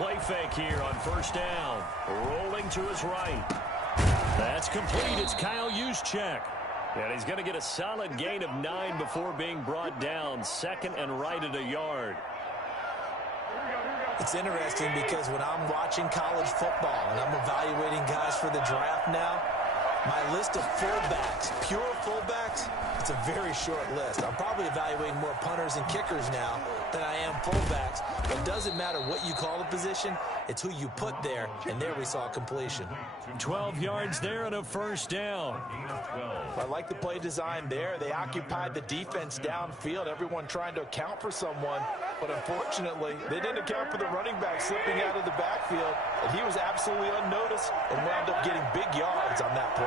play fake here on first down. Rolling to his right. That's complete. It's Kyle Juszczyk. And he's going to get a solid gain of 9 before being brought down. Second and right at a yard. It's interesting because when I'm watching college football and I'm evaluating guys for the draft now, my list of fullbacks, pure fullbacks, it's a very short list. I'm probably evaluating more punters and kickers now than I am fullbacks. But it doesn't matter what you call the position, it's who you put there, and there we saw completion. 12 yards there and a first down. I like the play design there. They occupied the defense downfield, everyone trying to account for someone. But unfortunately, they didn't account for the running back slipping out of the backfield, and he was absolutely unnoticed and wound up getting big yards on that play.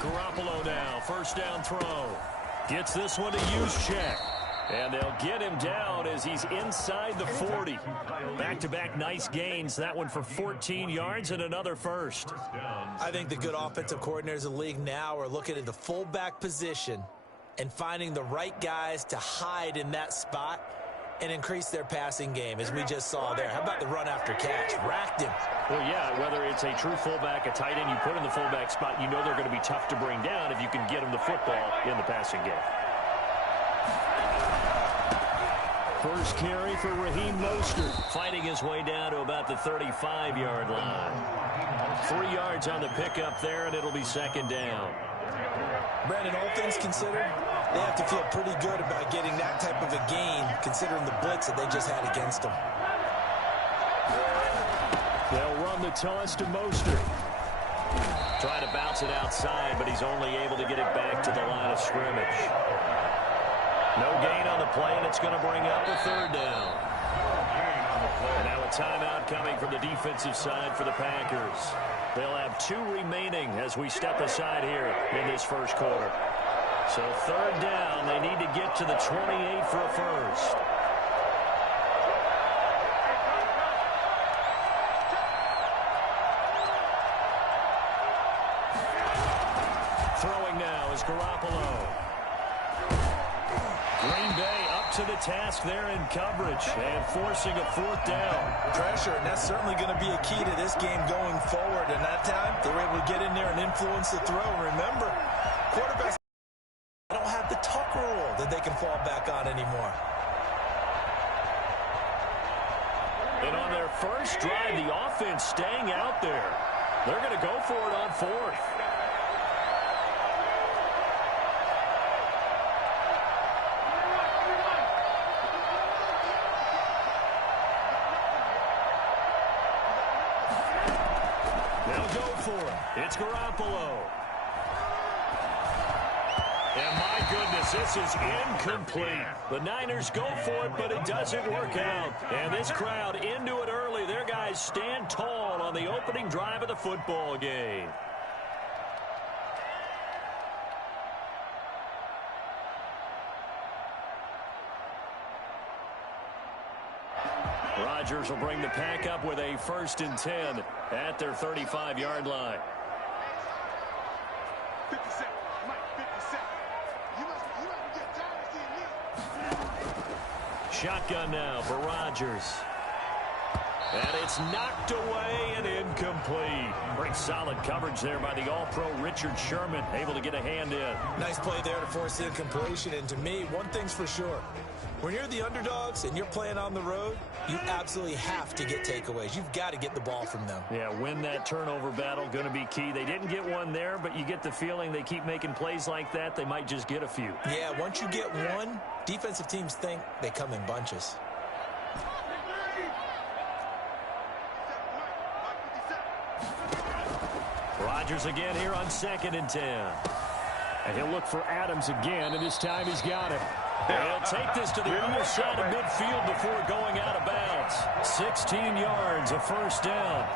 Garoppolo now, first down throw. Gets this one to Juszczyk. And they'll get him down as he's inside the 40. Back-to-back nice gains. That one for 14 yards and another first. I think the good offensive coordinators in the league now are looking at the fullback position and finding the right guys to hide in that spot and increase their passing game, as we just saw there. How about the run after catch? Racked him. Well, yeah, whether it's a true fullback, a tight end you put in the fullback spot, you know they're going to be tough to bring down if you can get them the football in the passing game. First carry for Raheem Mostert, fighting his way down to about the 35-yard line. 3 yards on the pickup there, and it'll be second down. Brandon, all things considered, they have to feel pretty good about getting that type of a gain, considering the blitz that they just had against them. They'll run the toss to Mostert. Trying to bounce it outside, but he's only able to get it back to the line of scrimmage. No gain on the play, and it's going to bring up a third down. And now a timeout coming from the defensive side for the Packers. They'll have 2 remaining as we step aside here in this first quarter. So third down, they need to get to the 28 for a first. Throwing now is Garoppolo. Green Bay up to the task there in coverage and forcing a fourth down. Pressure, and that's certainly going to be a key to this game going forward. And that time, they were able to get in there and influence the throw. And remember, quarterbacks don't have the tuck rule that they can fall back on anymore. And on their first drive, the offense staying out there. They're going to go for it on fourth. It's Garoppolo. And my goodness, this is incomplete. The Niners go for it, but it doesn't work out. And this crowd into it early. Their guys stand tall on the opening drive of the football game. Rodgers will bring the pack up with a 1st and 10 at their 35-yard line. 50 seconds. Mike, 50 seconds. You must get tired of seeing this. Shotgun now for Rodgers. And it's knocked away and incomplete. Pretty solid coverage there by the All-Pro Richard Sherman, able to get a hand in. Nice play there to force the incompletion. And to me, one thing's for sure. When you're the underdogs and you're playing on the road, you absolutely have to get takeaways. You've got to get the ball from them. Yeah, win that turnover battle, going to be key. They didn't get one there, but you get the feeling they keep making plays like that, they might just get a few. Yeah, once you get one, defensive teams think they come in bunches. Rodgers again here on 2nd and 10. And he'll look for Adams again, and this time he's got it. They'll take this to the other side of midfield before going out of bounds. 16 yards, a first down.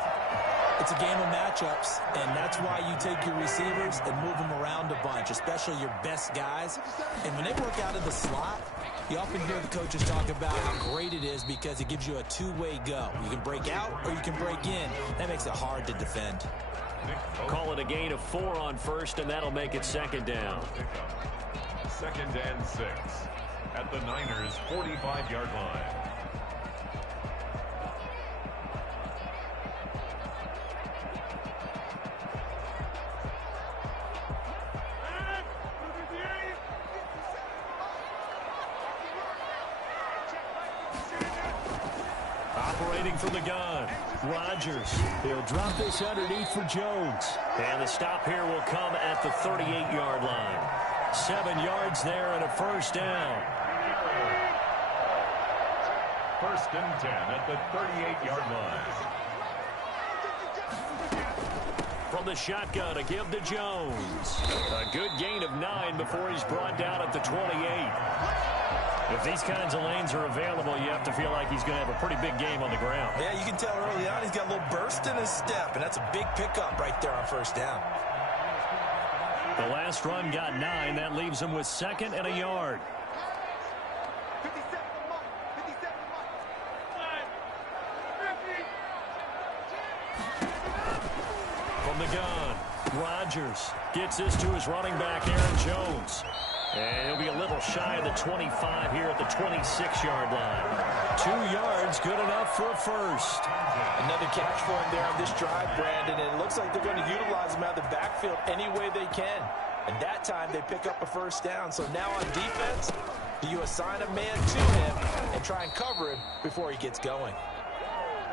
It's a game of matchups, and that's why you take your receivers and move them around a bunch, especially your best guys. And when they work out of the slot, you often hear the coaches talk about how great it is because it gives you a two-way go. You can break out or you can break in. That makes it hard to defend. Call it a gain of 4 on first, and that'll make it second down. 2nd and 6 at the Niners' 45-yard line. Operating from the gun, Rodgers. He'll drop this underneath for Jones. And the stop here will come at the 38-yard line. 7 yards there and a first down. 1st and 10 at the 38-yard line. From the shotgun, a give to Jones. A good gain of 9 before he's brought down at the 28. If these kinds of lanes are available, you have to feel like he's going to have a pretty big game on the ground. Yeah, you can tell early on he's got a little burst in his step, and that's a big pickup right there on first down. The last run got 9. That leaves him with 2nd and a yard. From the gun, Rodgers gets this to his running back, Aaron Jones. And he'll be a little shy of the 25 here at the 26-yard line. 2 yards, good enough for a first. Another catch for him there on this drive, Brandon, and it looks like they're going to utilize him out of the backfield any way they can. And that time they pick up a first down. So now on defense, do you assign a man to him and try and cover him before he gets going?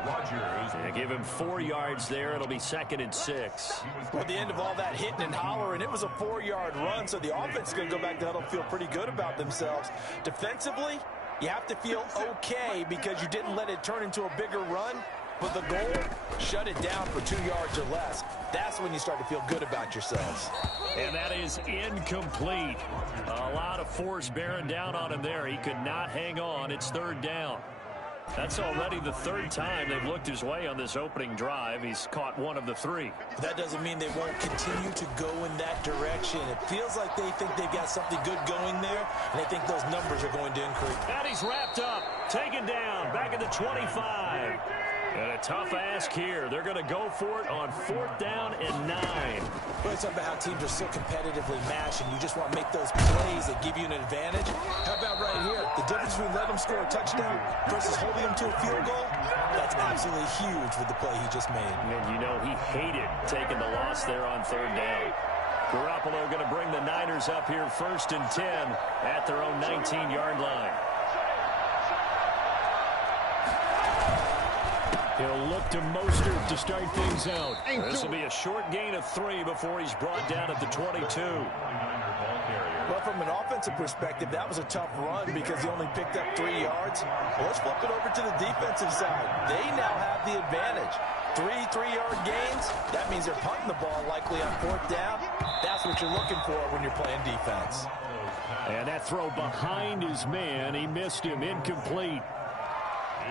Rodgers. They give him 4 yards there. It'll be 2nd and 6. Well, at the end of all that hitting and hollering, it was a 4-yard run, so the offense is going to go back to huddle, feel pretty good about themselves. Defensively, you have to feel okay because you didn't let it turn into a bigger run. But the goal, shut it down for 2 yards or less. That's when you start to feel good about yourselves. And that is incomplete. A lot of force bearing down on him there. He could not hang on. It's 3rd down. That's already the 3rd time they've looked his way on this opening drive. He's caught 1 of the 3. That doesn't mean they won't continue to go in that direction. It feels like they think they've got something good going there, and they think those numbers are going to increase. And he's wrapped up, taken down, back at the 25. And a tough ask here. They're going to go for it on 4th down and 9. Well, it's about how teams are so competitively matched, and you just want to make those plays that give you an advantage. How about right here? The difference between letting them score a touchdown versus holding them to a field goal, that's absolutely huge with the play he just made. And you know he hated taking the loss there on 3rd down. Garoppolo going to bring the Niners up here 1st and 10 at their own 19-yard line. He'll look to Mostert to start things out. This will be a short gain of 3 before he's brought down at the 22. Well, from an offensive perspective, that was a tough run because he only picked up 3 yards. Well, let's flip it over to the defensive side. They now have the advantage. 3 3-yard gains, that means they're punting the ball likely on 4th down. That's what you're looking for when you're playing defense. And that throw behind his man, he missed him, incomplete.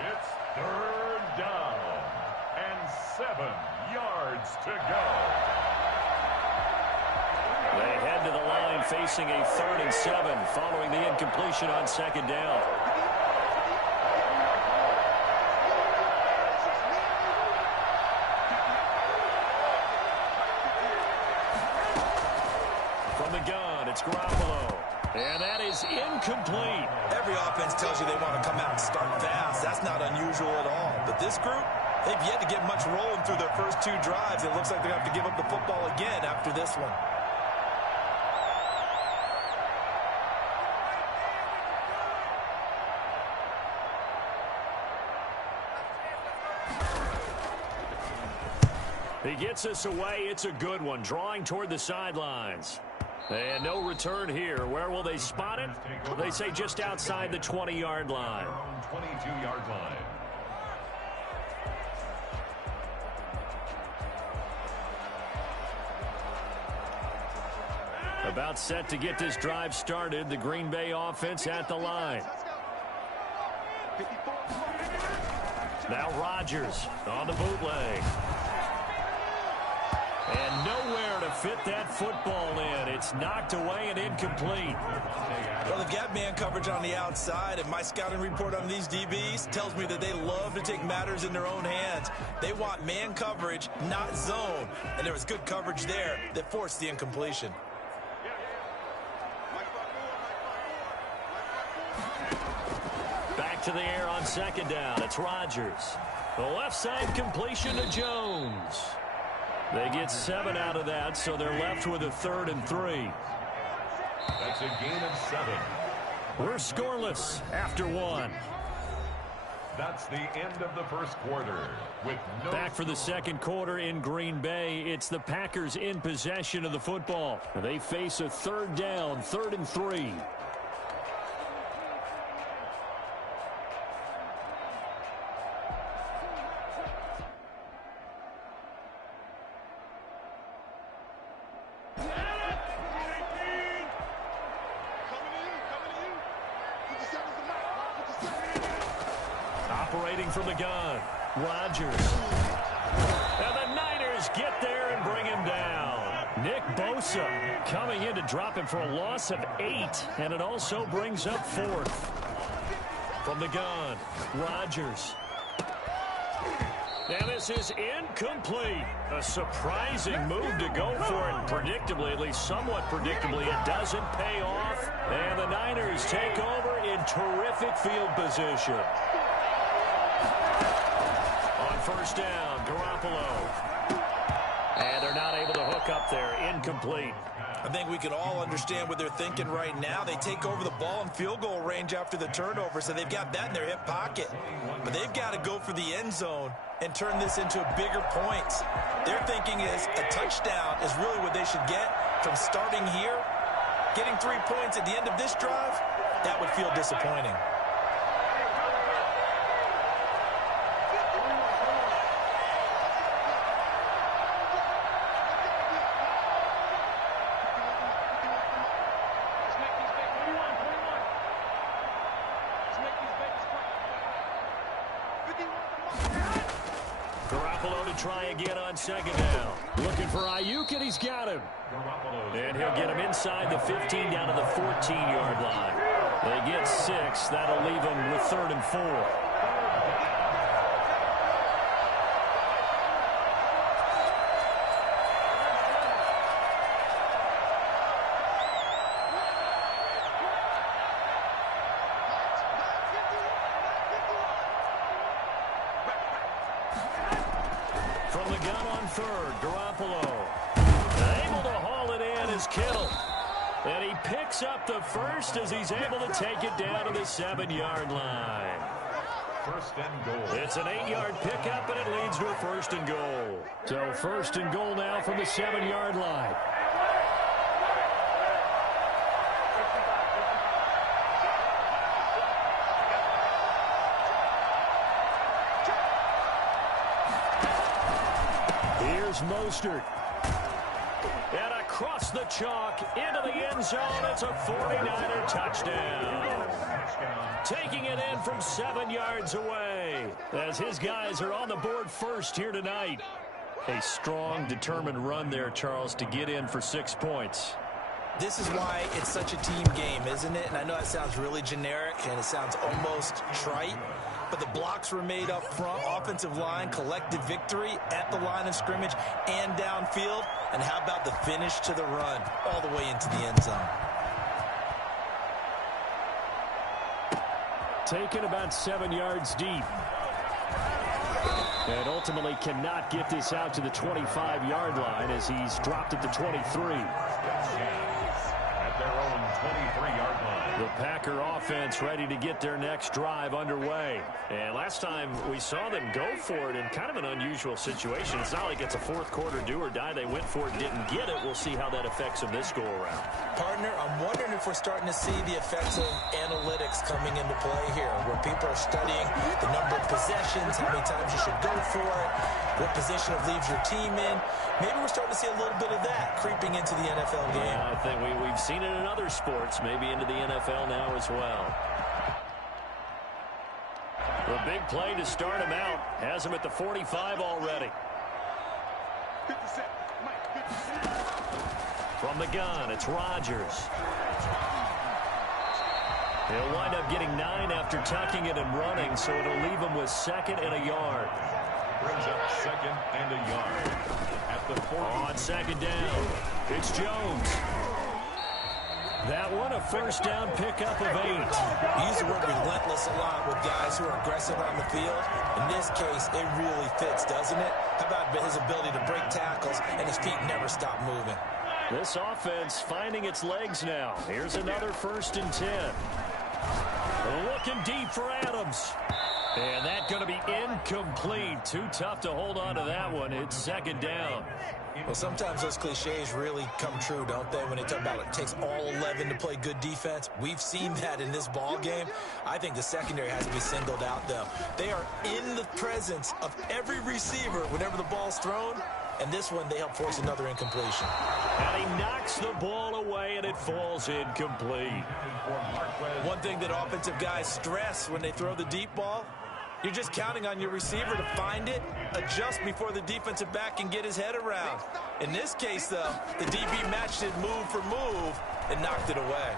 It's 3rd down and 7 yards to go. They head to the line facing a 3rd and 7 following the incompletion on 2nd down. From the gun, it's Garoppolo. And that is incomplete. Every offense tells you they want to come out and start fast. That's not unusual at all. But this group, they've yet to get much rolling through their first 2 drives. It looks like they're going to have to give up the football again after this one. He gets us away. It's a good one. Drawing toward the sidelines. And no return here. Where will they spot it? They say just outside the 20-yard line. 22-yard line. About set to get this drive started. The Green Bay offense at the line. Now Rodgers on the bootleg. And nowhere to fit that football in. It's knocked away and incomplete. Well, they've got man coverage on the outside, and my scouting report on these DBs tells me that they love to take matters in their own hands. They want man coverage, not zone. And there was good coverage there that forced the incompletion. Back to the air on second down. It's Rodgers. The left side completion to Jones. They get 7 out of that, so they're left with a 3rd and 3. That's a gain of 7. We're scoreless after 1. That's the end of the first quarter. With no Back for the second quarter in Green Bay. It's the Packers in possession of the football. They face a 3rd down, 3rd and 3. Operating from the gun, Rodgers. And the Niners get there and bring him down. Nick Bosa coming in to drop him for a loss of 8, and it also brings up 4th. From the gun, Rodgers. And this is incomplete. A surprising move to go for it. Predictably, at least somewhat predictably, it doesn't pay off. And the Niners take over in terrific field position. On first down, Garoppolo. And they're not able to hook up there. Incomplete. I think we can all understand what they're thinking right now. They take over the ball in field goal range after the turnover, so they've got that in their hip pocket. But they've got to go for the end zone and turn this into bigger points. Their thinking is a touchdown is really what they should get from starting here. Getting 3 points at the end of this drive, that would feel disappointing. Garoppolo to try again on second down. Looking for Ayuk, and he's got him. And he'll get him inside the 15 down to the 14-yard line. They get 6. That'll leave them with 3rd and 4. From the gun on 3rd, Garoppolo. Able to haul it in is Kittle. And he picks up the first as he's able to take it down to the 7-yard line. first and goal. It's an 8-yard pickup, and it leads to a 1st and goal. So 1st and goal now from the 7-yard line. Here's Mostert. And across the chalk into the end zone. It's a 49er touchdown. Taking it in from 7 yards away as his guys are on the board first here tonight. A strong, determined run there, Charles, to get in for 6 points. This is why it's such a team game, isn't it? And I know that sounds really generic and it sounds almost trite, but the blocks were made up front. Offensive line, collective victory at the line of scrimmage and downfield. And how about the finish to the run all the way into the end zone? Taken about 7 yards deep. And ultimately cannot get this out to the 25-yard line as he's dropped at the 23. At their own 23-yard line. The Packer offense ready to get their next drive underway. And last time we saw them go for it in kind of an unusual situation. It's not like it's a fourth quarter do or die. They went for it, didn't get it. We'll see how that affects them this go-around. Partner, I'm wondering if we're starting to see the effects of analytics coming into play here, where people are studying the number of possessions, how many times you should go for it, what position it leaves your team in. Maybe we're starting to see a little bit of that creeping into the NFL game. Yeah, I think we've seen it in other sports, maybe into the NFL now as well. The big play to start him out has him at the 45 already. 50 seconds. From the gun, it's Rodgers. He'll wind up getting 9 after tucking it and running, so it'll leave him with 2nd and a yard. Brings up 2nd and a yard. At the 40. On 2nd down, it's Jones. That one, a first down pickup of 8. You use the word relentless a lot with guys who are aggressive on the field. In this case, it really fits, doesn't it? How about his ability to break tackles and his feet never stop moving? This offense finding its legs now. Here's another 1st and 10. Looking deep for Adams. And that's going to be incomplete. Too tough to hold on to that one. It's 2nd down. Well, sometimes those cliches really come true, don't they, when they talk about it takes all 11 to play good defense. We've seen that in this ball game. I think the secondary has to be singled out, though. They are in the presence of every receiver whenever the ball's thrown, and this one they help force another incompletion. And he knocks the ball away, and it falls incomplete. One thing that offensive guys stress when they throw the deep ball, you're just counting on your receiver to find it, adjust before the defensive back can get his head around. In this case, though, the DB matched it move for move and knocked it away.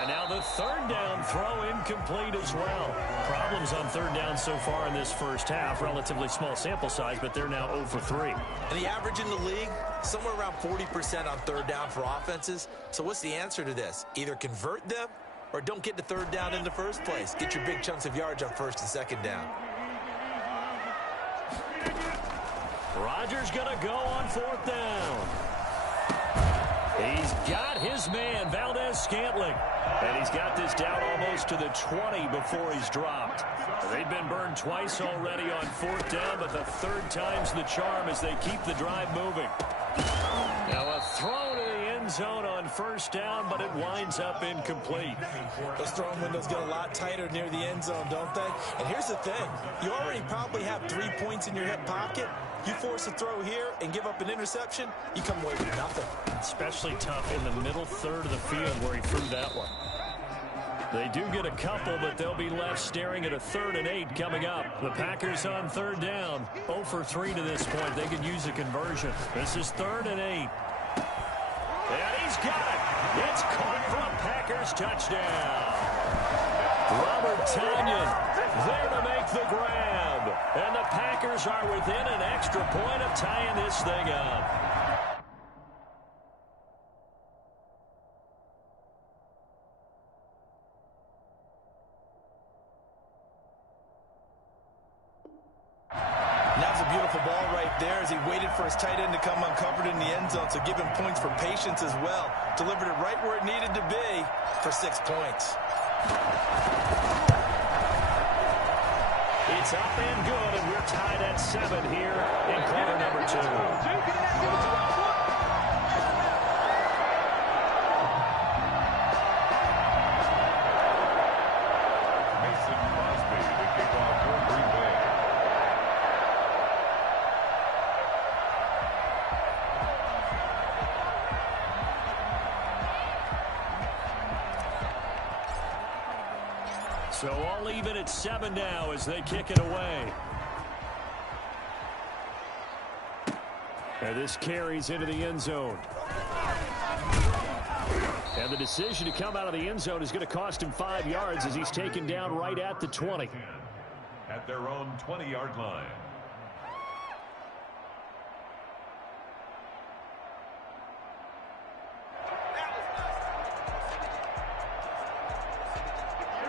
And now the 3rd down throw incomplete as well. Problems on 3rd down so far in this first half. Relatively small sample size, but they're now 0 for 3. And the average in the league, somewhere around 40% on 3rd down for offenses. So what's the answer to this? Either convert them or don't get the 3rd down in the first place. Get your big chunks of yards on 1st and 2nd down. Rodgers going to go on 4th down. He's got his man, Valdez-Scantling. And he's got this down almost to the 20 before he's dropped. They've been burned twice already on 4th down, but the 3rd time's the charm as they keep the drive moving. Now a throw to the end zone on 1st down, but it winds up incomplete. Those throwing windows get a lot tighter near the end zone, don't they? And here's the thing. You already probably have 3 points in your hip pocket. You force a throw here and give up an interception, you come away with nothing. Especially tough in the middle 3rd of the field where he threw that one. They do get a couple, but they'll be left staring at a 3rd and 8 coming up. The Packers on 3rd down. 0 for 3 to this point. They could use a conversion. This is 3rd and 8. And he's got it. It's caught for a Packers touchdown. Robert Tonyan there to make the grab. And the Packers are within an extra point of tying this thing up. That's a beautiful ball right there as he waited for his tight end to come uncovered in the end zone, so give him points for patience as well. Delivered it right where it needed to be for 6 points. It's up and good, and we're tied at 7 here in quarter number 2. So all even at 7 now as they kick it away. And this carries into the end zone. And the decision to come out of the end zone is going to cost him 5 yards as he's taken down right at the 20. At their own 20-yard line.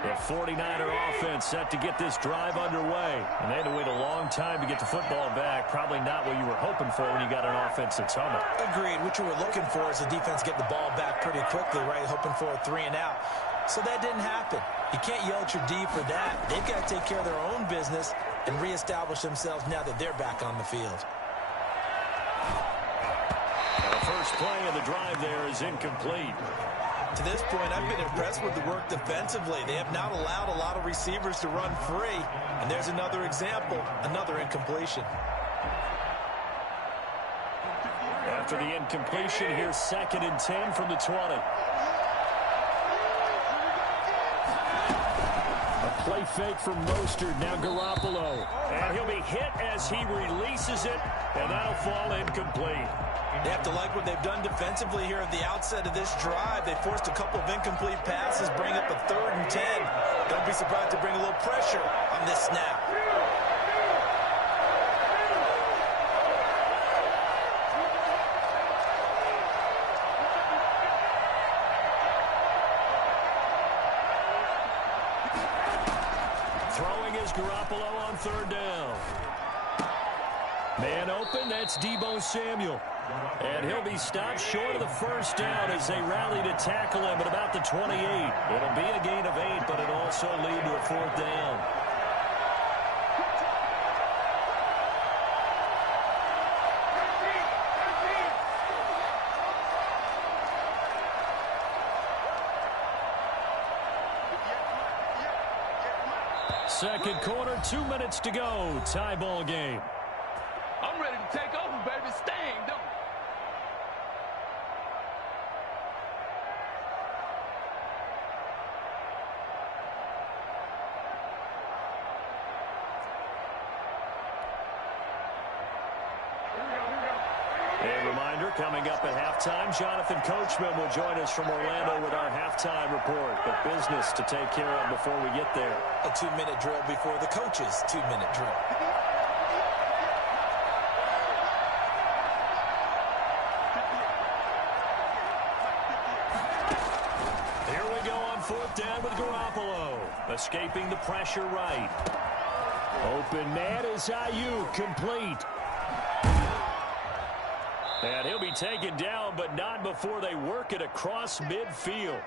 The 49er offense set to get this drive underway. And they had to wait a long time to get the football back. Probably not what you were hoping for when you got an offense that's humming. Agreed. What you were looking for is the defense get the ball back pretty quickly, right? Hoping for a 3 and out. So that didn't happen. You can't yell at your D for that. They've got to take care of their own business and reestablish themselves now that they're back on the field. The first play of the drive there is incomplete. To this point, I've been impressed with the work defensively. They have not allowed a lot of receivers to run free. And there's another example, another incompletion. After the incompletion, here's 2nd and 10 from the 20. A play fake from Mostert. Now Garoppolo. And he'll be hit as he releases it, and that'll fall incomplete. They have to like what they've done defensively here at the outset of this drive. They forced a couple of incomplete passes, bring up a 3rd and 10. Don't be surprised to bring a little pressure on this snap. Throwing is Garoppolo on 3rd down. Man open, that's Deebo Samuel. And he'll be stopped short of the 1st down as they rally to tackle him at about the 28. It'll be a gain of 8, but it'll also lead to a 4th down. Second quarter, 2 minutes to go. Tie ball game. I'm ready to take over, baby. Sting, don't. A reminder, coming up at halftime, Jonathan Coachman will join us from Orlando with our halftime report. But business to take care of before we get there. A 2-minute drill before the coach's 2-minute drill. Here we go on 4th down with Garoppolo. Escaping the pressure right. Open man is Ayuk, complete. And he'll be taken down, but not before they work it across midfield.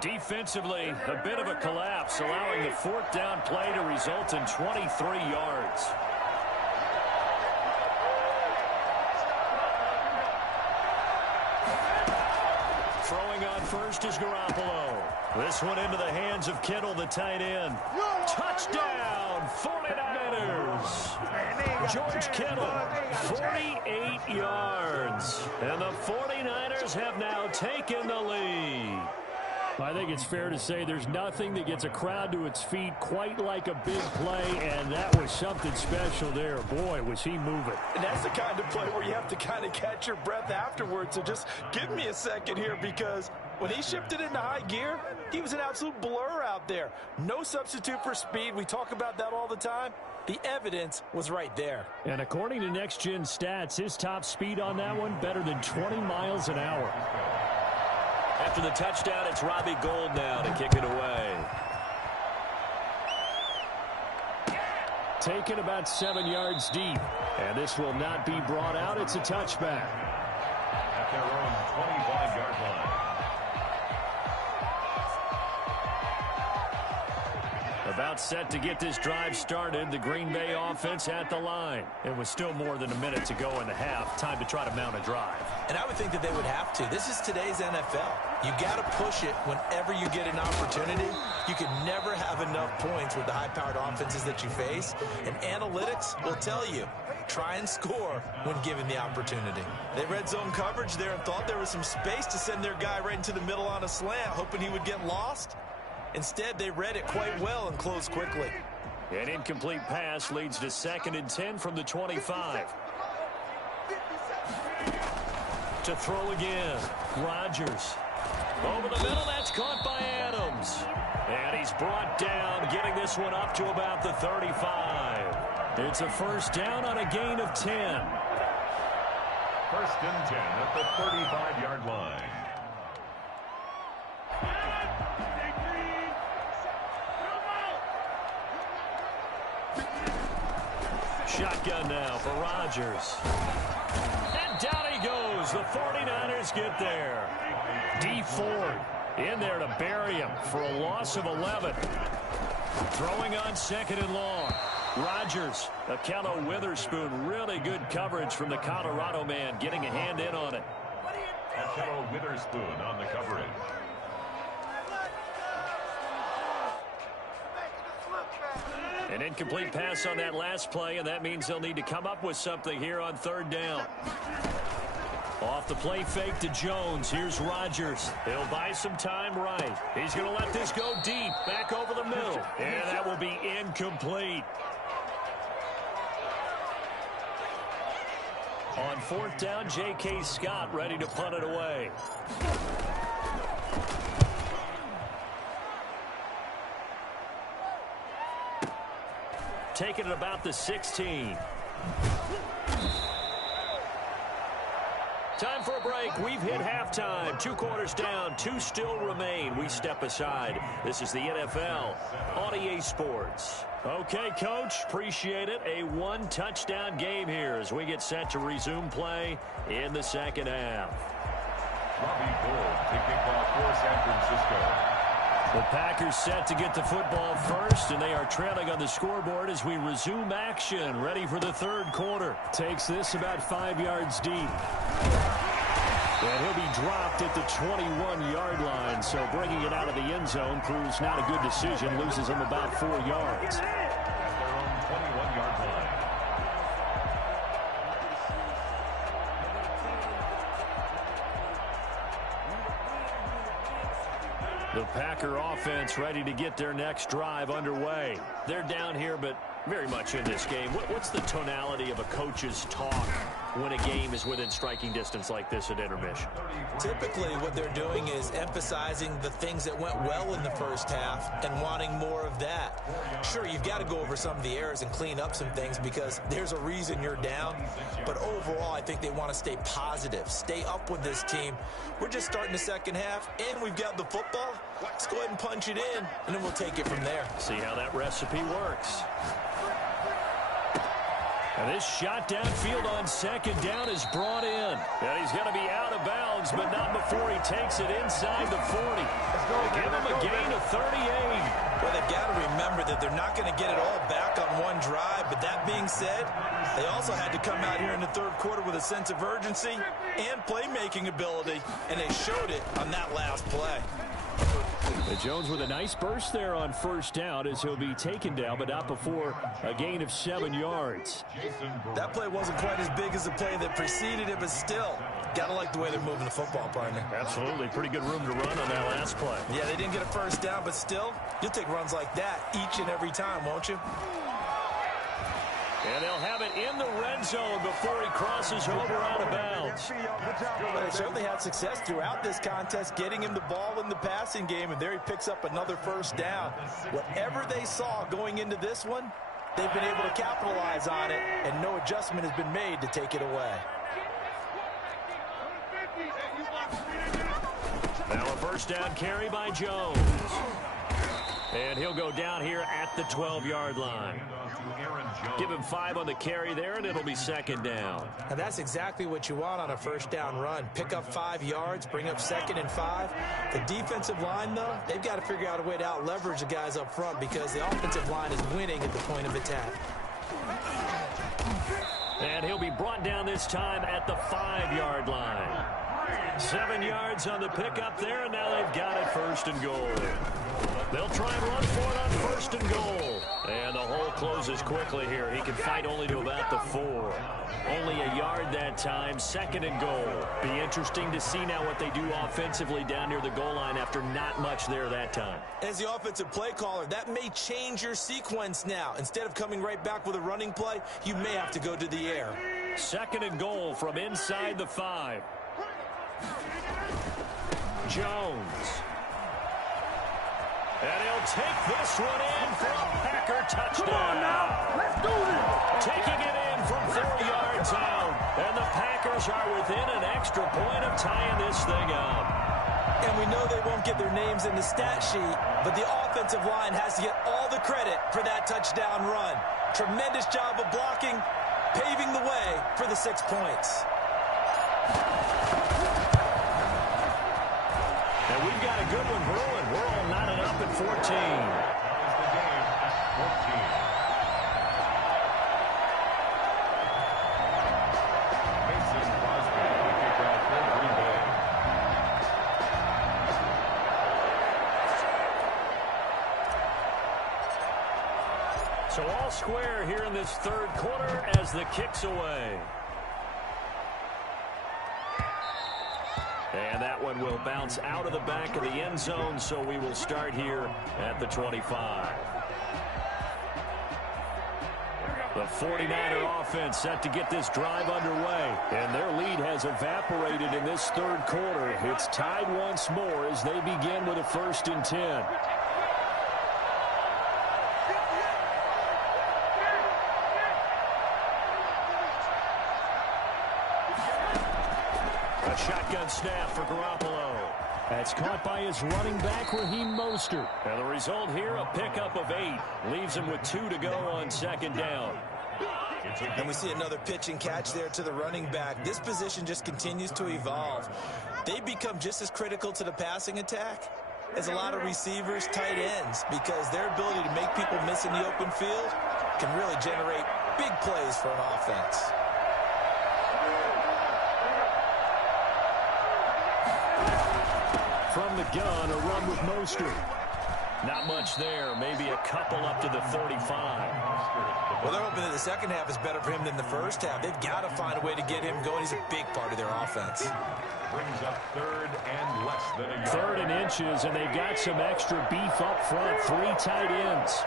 Defensively, a bit of a collapse, allowing the 4th down play to result in 23 yards. Throwing on first is Garoppolo. This one into the hands of Kittle, the tight end. Touchdown, 49ers. George Kittle, 48 yards. And the 49ers have now taken the lead. I think it's fair to say there's nothing that gets a crowd to its feet quite like a big play, and that was something special there. Boy, was he moving. And that's the kind of play where you have to kind of catch your breath afterwards. So just give me a second here, because when he shifted into high gear, he was an absolute blur out there. No substitute for speed. We talk about that all the time. The evidence was right there. And according to Next Gen Stats, his top speed on that one, better than 20 miles an hour. After the touchdown, it's Robbie Gould now to kick it away. Taken about 7 yards deep. And this will not be brought out. It's a touchback. At their own 25-yard line. About set to get this drive started. The Green Bay offense at the line. It was still more than a minute to go in the half. Time to try to mount a drive. And I would think that they would have to. This is today's NFL. You got to push it whenever you get an opportunity. You can never have enough points with the high-powered offenses that you face. And analytics will tell you, try and score when given the opportunity. They red zone coverage there and thought there was some space to send their guy right into the middle on a slant, hoping he would get lost. Instead, they read it quite well and closed quickly. An incomplete pass leads to 2nd and 10 from the 25. To throw again, Rodgers. Over the middle, that's caught by Adams. And he's brought down, getting this one up to about the 35. It's a 1st down on a gain of 10. 1st and 10 at the 35-yard line. Shotgun now for Rodgers. And down he goes. The 49ers get there. D Ford in there to bury him for a loss of 11. Throwing on 2nd and long. Rodgers, Akello Witherspoon, really good coverage from the Colorado man, getting a hand in on it. Akello Witherspoon on the coverage. An incomplete pass on that last play, and that means they'll need to come up with something here on 3rd down. Off the play fake to Jones. Here's Rodgers. He'll buy some time right. He's going to let this go deep. Back over the middle. And that will be incomplete. On fourth down, J.K. Scott ready to punt it away. Taking it about the 16. Time for a break. We've hit halftime. 2 quarters down. 2 still remain. We step aside. This is the NFL on EA Sports. Okay, Coach. Appreciate it. A 1-touchdown game here as we get set to resume play in the second half. Robbie Gould taking off for San Francisco. The Packers set to get the football first, and they are trailing on the scoreboard as we resume action. Ready for the third quarter. Takes this about 5 yards deep. And he'll be dropped at the 21-yard line, so bringing it out of the end zone proves not a good decision. Loses him about 4 yards. At their own 21-yard line. The Packer offense ready to get their next drive underway. They're down here, but very much in this game. What's the tonality of a coach's talk when a game is within striking distance like this at intermission? Typically, what they're doing is emphasizing the things that went well in the first half and wanting more of that. Sure, you've got to go over some of the errors and clean up some things because there's a reason you're down. But overall, I think they want to stay positive, stay up with this team. We're just starting the second half, and we've got the football. Let's go ahead and punch it in, and then we'll take it from there. See how that recipe works. And this shot downfield on second down is brought in. And he's going to be out of bounds, but not before he takes it inside the 40. They give him a gain of 38. Well, they've got to remember that they're not going to get it all back on one drive. But that being said, they also had to come out here in the third quarter with a sense of urgency and playmaking ability, and they showed it on that last play. Jones with a nice burst there on first down as he'll be taken down, but not before a gain of 7 yards. That play wasn't quite as big as the play that preceded it, but still, got to like the way they're moving the football, partner. Absolutely. Pretty good room to run on that last play. Yeah, they didn't get a first down, but still, you'll take runs like that each and every time, won't you? And they'll have it in the red zone before he crosses over out of bounds. Well, they certainly had success throughout this contest, getting him the ball in the passing game, and there he picks up another first down. Whatever they saw going into this one, they've been able to capitalize on it, and no adjustment has been made to take it away. Now a first down carry by Jones. And he'll go down here at the 12-yard line. Give him 5 on the carry there, and it'll be second down. And that's exactly what you want on a first down run. Pick up 5 yards, bring up 2nd and 5. The defensive line, though, they've got to figure out a way to out-leverage the guys up front because the offensive line is winning at the point of attack. And he'll be brought down this time at the 5-yard line. 7 yards on the pickup there, and now they've got it first and goal. They'll try and run for it on first and goal. And the hole closes quickly here. He can fight only to about the 4. Only a yard that time, 2nd and goal. Be interesting to see now what they do offensively down near the goal line after not much there that time. As the offensive play caller, that may change your sequence now. Instead of coming right back with a running play, you may have to go to the air. 2nd and goal from inside the 5. Jones. And he'll take this one in for a Packer touchdown. Come on now, let's do this. Taking it in from 4 yards out. And the Packers are within an extra point of tying this thing up. And we know they won't get their names in the stat sheet, but the offensive line has to get all the credit for that touchdown run. Tremendous job of blocking, paving the way for the 6 points. And we've got a good one brewing. We're all knotted up at 14. Ties the game at 14. Mason Crosby taking off for Green Bay. So all square here in this third quarter as the kick's away. And that one will bounce out of the back of the end zone, so we will start here at the 25. The 49er offense set to get this drive underway. And their lead has evaporated in this third quarter. It's tied once more as they begin with a 1st and 10. A shotgun snap for Garoppolo. That's caught by his running back, Raheem Mostert. And the result here, a pickup of 8. Leaves him with 2 to go on 2nd down. And we see another pitch and catch there to the running back. This position just continues to evolve. They become just as critical to the passing attack as a lot of receivers, tight ends, because their ability to make people miss in the open field can really generate big plays for an offense. From the gun, a run with Mostert. Not much there. Maybe a couple up to the 35. Well, they're hoping that the second half is better for him than the first half. They've got to find a way to get him going. He's a big part of their offense. Brings up 3rd and less than a yard. 3rd and inches, and they've got some extra beef up front. 3 tight ends.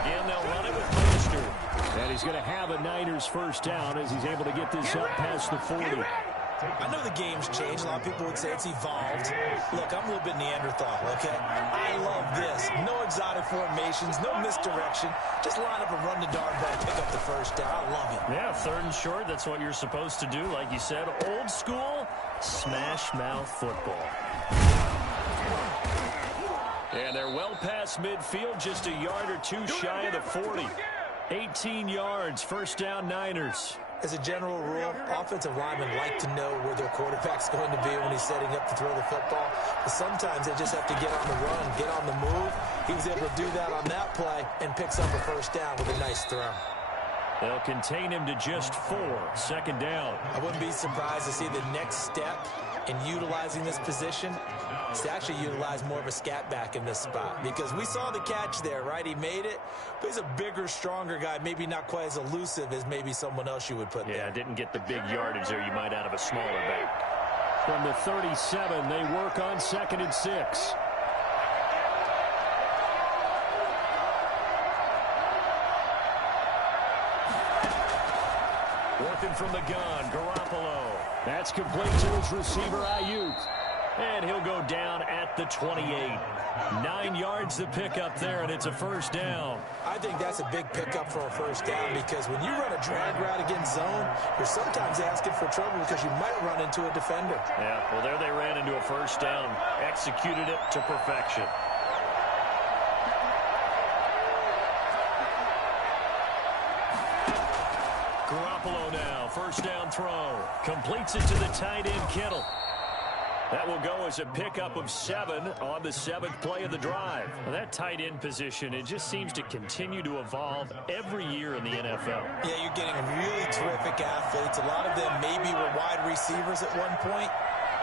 Again, they'll run it with Mostert. And he's going to have a Niners 1st down as he's able to get this up past the 40. I know the game's changed. A lot of people would say it's evolved. Look, I'm a little bit Neanderthal, okay? I love this. No exotic formations, no misdirection. Just line up and run the darn ball, pick up the 1st down. I love it. Yeah, 3rd and short, that's what you're supposed to do. Like you said, old school, smash mouth football. And they're well past midfield, just a yard or 2 shy of the 40. 18 yards, 1st down Niners. As a general rule, offensive linemen like to know where their quarterback's going to be when he's setting up to throw the football. But sometimes they just have to get on the run, get on the move. He was able to do that on that play and picks up a 1st down with a nice throw. They'll contain him to just 4. 2nd down. I wouldn't be surprised to see the next step in utilizing this position is to actually utilize more of a scat back in this spot, because we saw the catch there, right? He made it, but he's a bigger, stronger guy, maybe not quite as elusive as maybe someone else you would put there. Yeah, didn't get the big yardage there you might out of a smaller back. From the 37, they work on 2nd and 6. Working from the gun, Garoppolo. That's complete to his receiver, Ayuk. And he'll go down at the 28. 9 yards to pick up there, and it's a 1st down. I think that's a big pickup for a 1st down, because when you run a drag route against zone, you're sometimes asking for trouble because you might run into a defender. Yeah, well, there they ran into a 1st down. Executed it to perfection. Garoppolo now, 1st down throw. Completes it to the tight end, Kittle. That will go as a pickup of 7 on the 7th play of the drive. Well, that tight end position, it just seems to continue to evolve every year in the NFL. Yeah, you're getting really terrific athletes. A lot of them maybe were wide receivers at one point.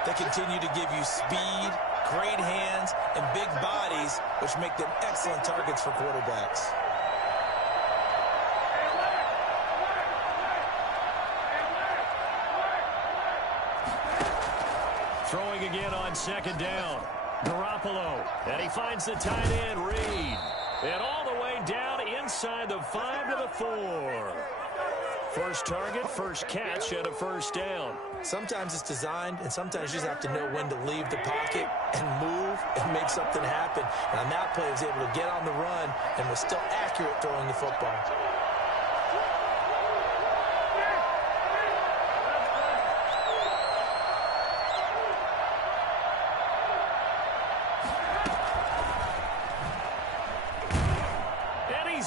They continue to give you speed, great hands, and big bodies, which make them excellent targets for quarterbacks. Throwing again on 2nd down. Garoppolo. And he finds the tight end, Reed. And all the way down inside the 5 to the 4. First target, first catch, and a 1st down. Sometimes it's designed, and sometimes you just have to know when to leave the pocket and move and make something happen. And on that play, he was able to get on the run and was still accurate throwing the football.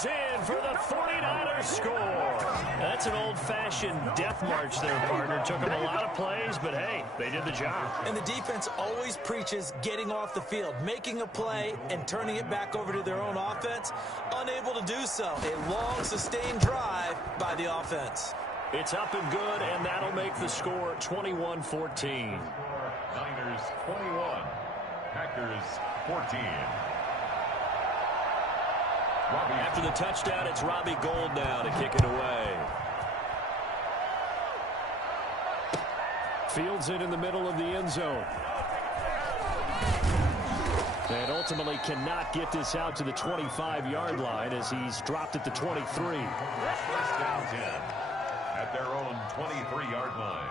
In for the 49ers score. That's an old-fashioned death march there, partner. Took them a lot of plays, but hey, they did the job. And the defense always preaches getting off the field, making a play, and turning it back over to their own offense. Unable to do so. A long, sustained drive by the offense. It's up and good, and that'll make the score 21-14. Niners 21, Packers 14. After the touchdown, it's Robbie Gould now to kick it away. Fields it in the middle of the end zone. And ultimately cannot get this out to the 25-yard line as he's dropped at the 23. First down 10 at their own 23-yard line.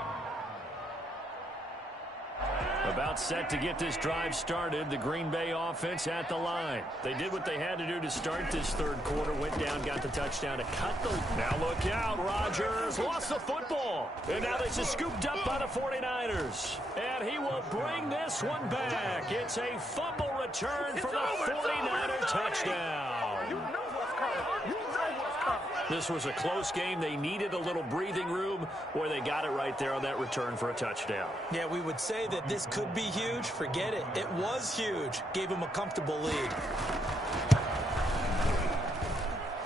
About set to get this drive started. The Green Bay offense at the line. They did what they had to do to start this third quarter. Went down, got the touchdown to cut the... Now look out. Rodgers lost the football. And now this is scooped up by the 49ers. And he will bring this one back. It's a fumble return for the 49er touchdown. You know what's coming. You know what's coming. This was a close game. They needed a little breathing room, where they got it right there on that return for a touchdown. Yeah, we would say that this could be huge. Forget it. It was huge. Gave him a comfortable lead.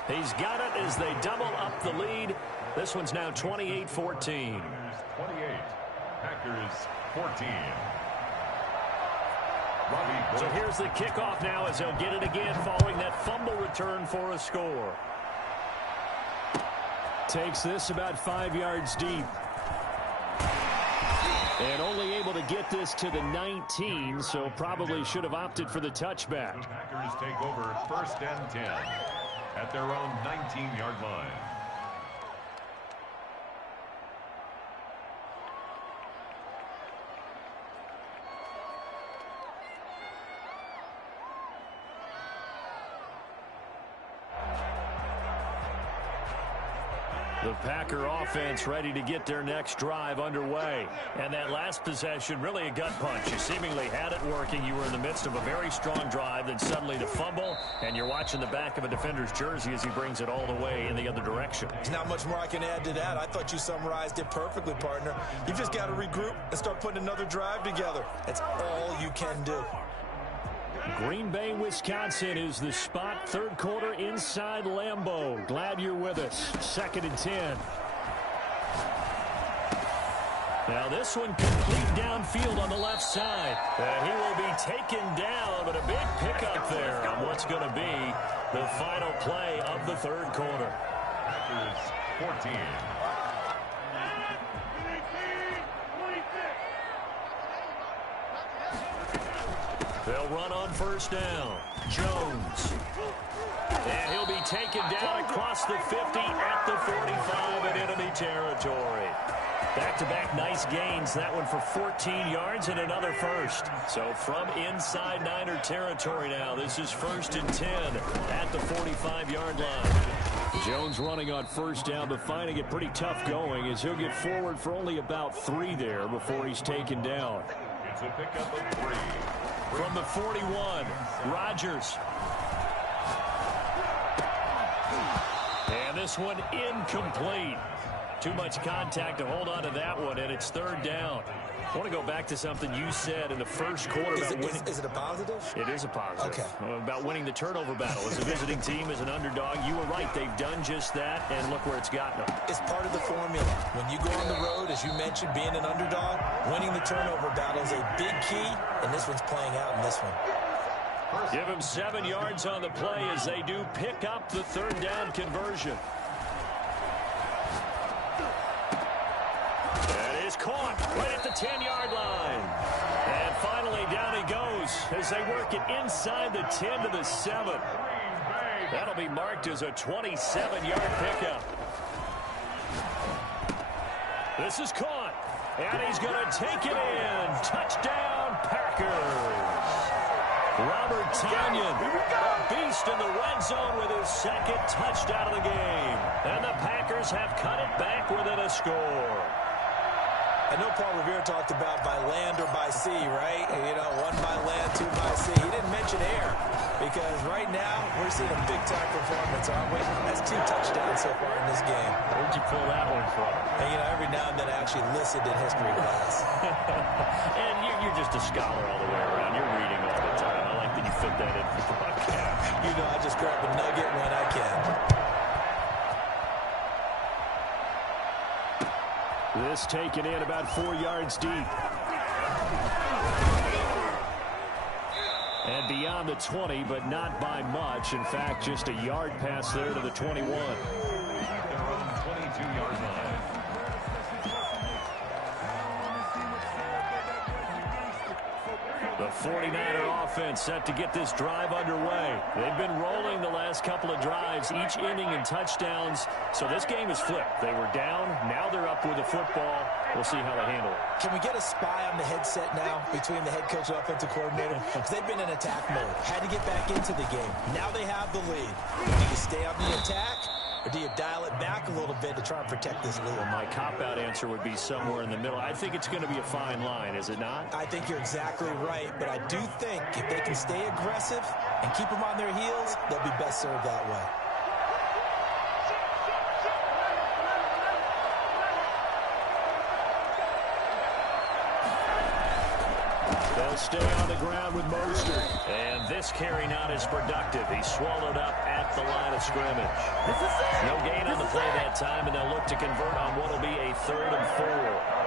He's got it as they double up the lead. This one's now 28-14. 28, Packers 14. So here's the kickoff now as he'll get it again following that fumble return for a score. Takes this about 5 yards deep. And only able to get this to the 19, so probably should have opted for the touchback. The Packers take over first and 10 at their own 19-yard line. The Packer offense ready to get their next drive underway. And that last possession, really a gut punch. You seemingly had it working. You were in the midst of a very strong drive, then suddenly the fumble, and you're watching the back of a defender's jersey as he brings it all the way in the other direction. There's not much more I can add to that. I thought you summarized it perfectly, partner. You've just got to regroup and start putting another drive together. That's all you can do. Green Bay, Wisconsin is the spot. Third quarter inside Lambeau. Glad you're with us. 2nd and 10. Now this one complete downfield on the left side. And he will be taken down, but a big pickup there on what's going to be the final play of the third quarter. Packers 14. They'll run on first down. Jones. And he'll be taken down across the 50 at the 45 in enemy territory. Back-to-back nice gains. That one for 14 yards and another first. So from inside Niner territory now, this is 1st and 10 at the 45-yard line. Jones running on first down, but finding it pretty tough going as he'll get forward for only about 3 there before he's taken down. It's a pickup of 3. From the 41, Rodgers. And this one incomplete. Too much contact to hold on to that one, and it's 3rd down. I want to go back to something you said in the first quarter about winning. Is it a positive? It is a positive. Okay. About winning the turnover battle. As a visiting team, as an underdog, you were right. They've done just that, and look where it's gotten them. It's part of the formula. When you go on the road, as you mentioned, being an underdog, winning the turnover battle is a big key, and this one's playing out in this one. Give him 7 yards on the play as they do pick up the 3rd down conversion. That is caught right at the 10-yard line. And finally down he goes as they work it inside the 10 to the 7. That'll be marked as a 27-yard pickup. This is caught. And he's going to take it in. Touchdown, Packers. Robert Tonyan, a beast in the red zone with his 2nd touchdown of the game. And the Packers have cut it back within a score. I know Paul Revere talked about by land or by sea, right? You know, 1 by land, 2 by sea. He didn't mention air because right now we're seeing a big-time performance, aren't we? That's 2 touchdowns so far in this game. Where'd you pull that one from? And, you know, every now and then I actually listened in history class. And you're just a scholar all the way around. You're reading all the time. I like that you fit that in for the broadcast. You know, I just grab a nugget when I can. This taken in about 4 yards deep. And beyond the 20, but not by much. In fact, just a yard pass there to the 21. At their own 22-yard line. The 49er offense set to get this drive underway. They've been rolling the last couple of drives, each inning in touchdowns. So this game is flipped. They were down. Now they're up with the football. We'll see how they handle it. Can we get a spy on the headset now between the head coach and offensive coordinator? Because they've been in attack mode. Had to get back into the game. Now they have the lead. Do you stay on the attack? Or do you dial it back a little bit to try and protect this lead? Well, my cop-out answer would be somewhere in the middle. I think it's going to be a fine line, is it not? I think you're exactly right, but I do think if they can stay aggressive and keep them on their heels, they'll be best served that way. They'll stay on the ground with Mostert. And this carry not as productive. He's swallowed up at the line of scrimmage. No gain on the play that time, and they'll look to convert on what will be a 3rd and 4.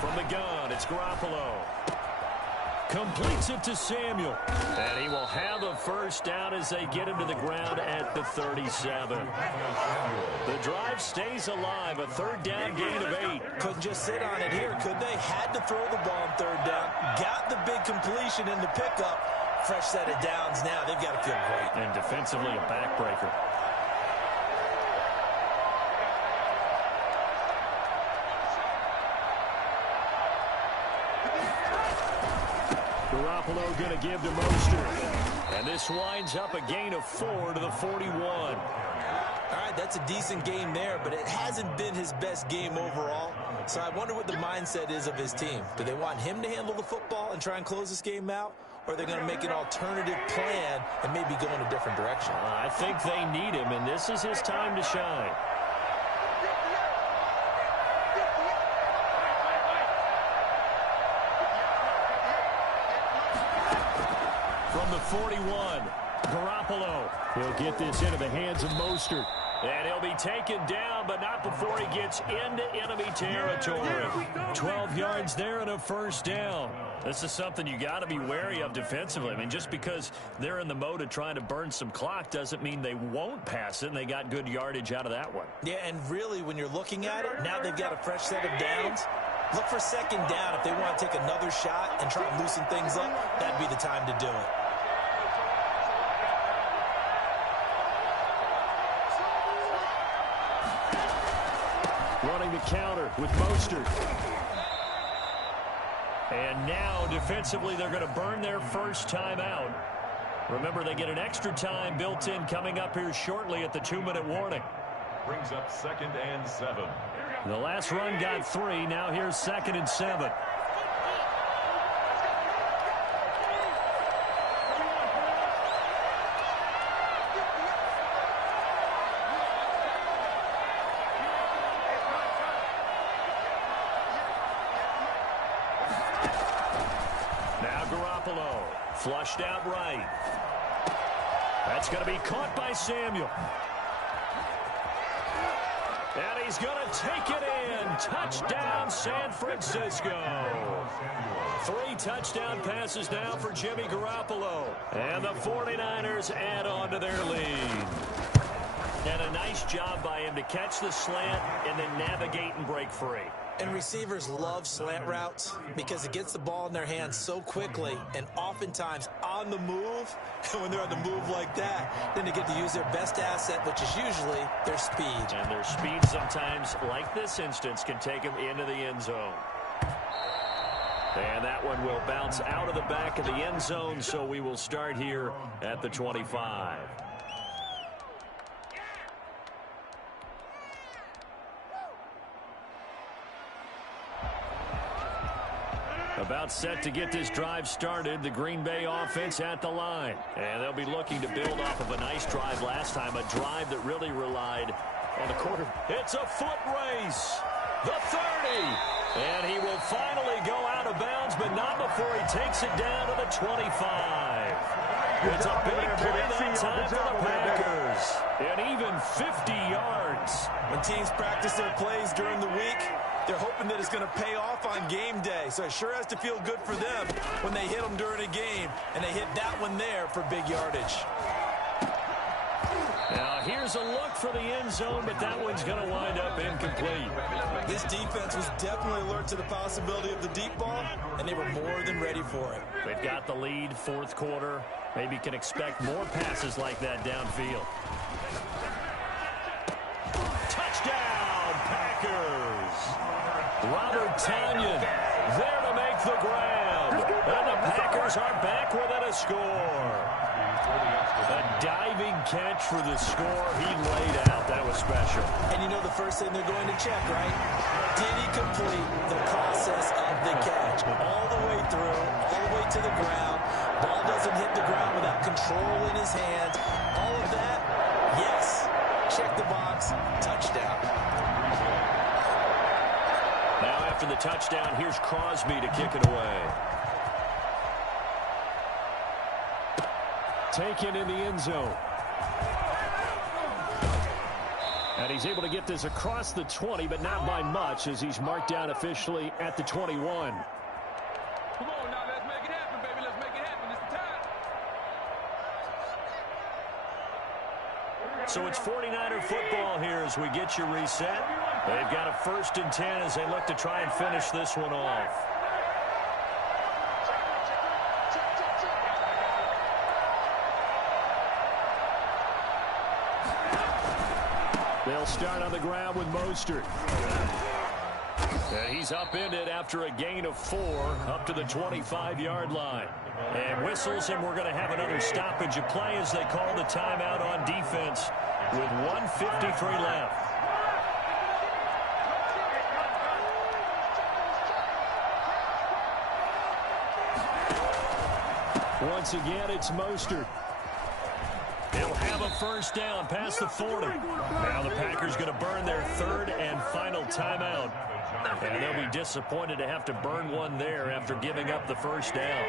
From the gun, it's Garoppolo. Completes it to Samuel. And he will have a first down as they get him to the ground at the 37. The drive stays alive. A 3rd down gain of 8. Couldn't just sit on it here, could they? Had to throw the ball on 3rd down. Got the big completion in the pickup. Fresh set of downs now. They've got to feel great. And defensively, a backbreaker. Garoppolo going to give to Mostert. And this winds up a gain of 4 to the 41. All right, that's a decent game there, but it hasn't been his best game overall. So I wonder what the mindset is of his team. Do they want him to handle the football and try and close this game out? Or are they going to make an alternative plan and maybe go in a different direction? I think they need him, and this is his time to shine. From the 41, Garoppolo will get this into the hands of Mostert. And he'll be taken down, but not before he gets into enemy territory. 12 yards there and a first down. This is something you got to be wary of defensively. I mean, just because they're in the mode of trying to burn some clock doesn't mean they won't pass it, and they got good yardage out of that one. Yeah, and really, when you're looking at it, now they've got a fresh set of downs. Look for 2nd down. If they want to take another shot and try and loosen things up, that'd be the time to do it. Running the counter with Mostert. And now, defensively, they're going to burn their first time out. Remember, they get an extra time built in coming up here shortly at the 2-minute warning. Brings up 2nd and 7. The last run got 3. Now here's 2nd and 7. Flushed out right. That's going to be caught by Samuel. And he's going to take it in. Touchdown, San Francisco. 3 touchdown passes now for Jimmy Garoppolo. And the 49ers add on to their lead. And a nice job by him to catch the slant and then navigate and break free. And receivers love slant routes because it gets the ball in their hands so quickly and oftentimes on the move. And when they're on the move like that, then they get to use their best asset, which is usually their speed. And their speed sometimes, like this instance, can take them into the end zone. And that one will bounce out of the back of the end zone, so we will start here at the 25. About set to get this drive started. The Green Bay offense at the line. And they'll be looking to build off of a nice drive last time. A drive that really relied on the quarter. It's a foot race. The 30. And he will finally go out of bounds, but not before he takes it down to the 25. It's a big play that time for the Packers. And even 50 yards. When teams practice their plays during the week, they're hoping that it's going to pay off on game day. So it sure has to feel good for them when they hit them during a game, and they hit that one there for big yardage. Now here's a look for the end zone, but that one's going to wind up incomplete. This defense was definitely alert to the possibility of the deep ball, and they were more than ready for it. They've got the lead, fourth quarter. Maybe can expect more passes like that downfield. Touchdown, Packers! Robert Tonyan there to make the grab. And the Packers are back within a score. A diving catch for the score. He laid out. That was special. And you know the first thing they're going to check, right? Did he complete the process of the catch? All the way through, all the way to the ground. Ball doesn't hit the ground without control in his hands. All of that, yes. Check the box. Touchdown. Now after the touchdown, here's Crosby to kick it away. Taken in the end zone. And he's able to get this across the 20, but not by much, as he's marked down officially at the 21. Come on now, let's make it happen, baby. Let's make it happen. It's the time. So it's 49er football here as we get you reset. They've got a 1st and 10 as they look to try and finish this one off. They'll start on the ground with Mostert. And he's upended after a gain of 4 up to the 25-yard line. And whistles, and we're going to have another stoppage of play as they call the timeout on defense with 1:53 left. Once again, it's Mostert. He'll have a 1st down past the 40. Now the Packers going to burn their 3rd and final timeout. And they'll be disappointed to have to burn one there after giving up the 1st down.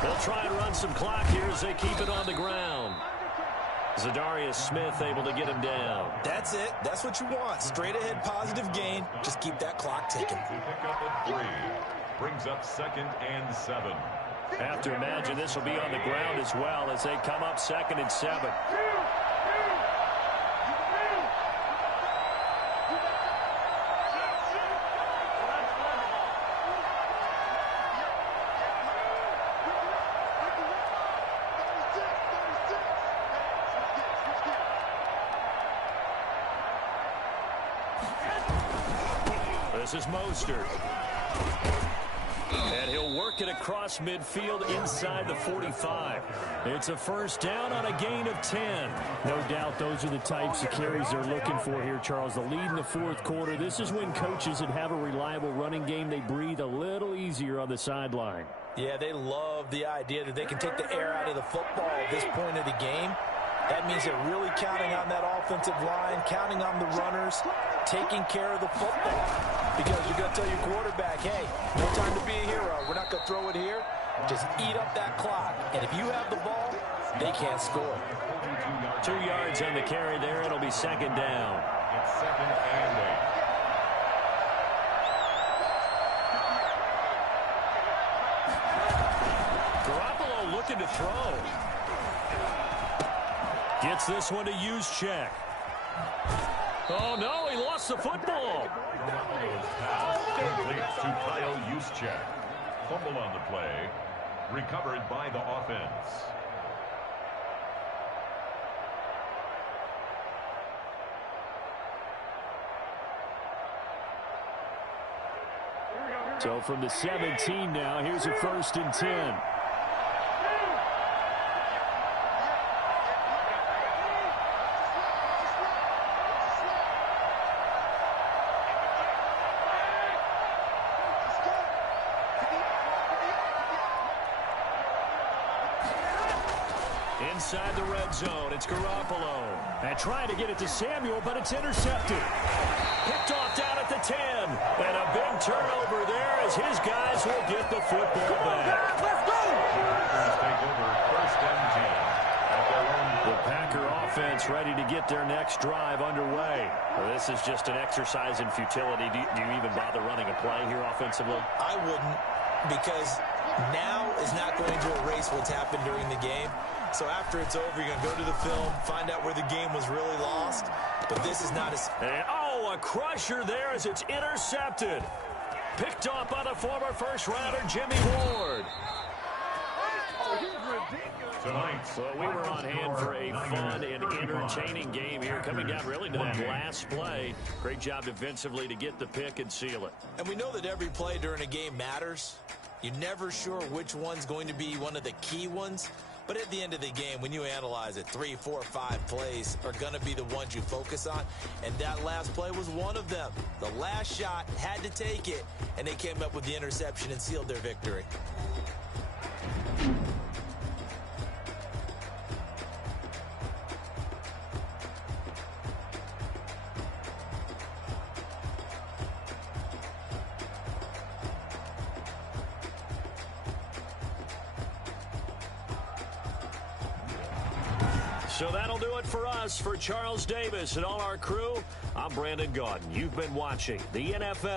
They'll try and run some clock here as they keep it on the ground. Zadarius Smith able to get him down. That's it. That's what you want. Straight ahead positive gain. Just keep that clock ticking. Pick up at 3. Brings up 2nd and 7. Have to imagine this will be on the ground as well as they come up 2nd and 7. This is Mostert. And he'll work it across midfield inside the 45. It's a 1st down on a gain of 10. No doubt those are the types of carries they're looking for here, Charles. The lead in the 4th quarter. This is when coaches that have a reliable running game, they breathe a little easier on the sideline. Yeah, they love the idea that they can take the air out of the football at this point of the game. That means they're really counting on that offensive line, counting on the runners, taking care of the football. Because you're going to tell your quarterback, hey, no time to be a hero. We're not going to throw it here. Just eat up that clock. And if you have the ball, they can't score. 2 yards on the carry there. It'll be 2nd down. It's 2nd and 8. Garoppolo looking to throw. Gets this one to Juszczyk. Oh, no, he lost the football. Complete to Kyle Juszczyk. Fumble on the play. Recovered by the offense. So from the 17 now, here's a 1st and 10. Inside the red zone, it's Garoppolo. And trying to get it to Samuel, but it's intercepted. Picked off down at the 10. And a big turnover there as his guys will get the football back. Let's go! Take over 1st and 10. The Packer offense ready to get their next drive underway. Well, this is just an exercise in futility. Do you even bother running a play here offensively? I wouldn't, because now is not going to erase what's happened during the game. So after it's over, you're going to go to the film, find out where the game was really lost. But this is not as... And, a crusher there as it's intercepted. Picked off by the former first-rounder Jimmy Ward. Tonight, Well, we were on hand for a fun and entertaining game here, coming down really to that last play. Great job defensively to get the pick and seal it. And we know that every play during a game matters. You're never sure which one's going to be one of the key ones. But at the end of the game, when you analyze it, 3, 4, 5 plays are going to be the ones you focus on. And that last play was one of them. The last shot had to take it, and they came up with the interception and sealed their victory. So that'll do it for us. For Charles Davis and all our crew, I'm Brandon Gaudin. You've been watching the NFL.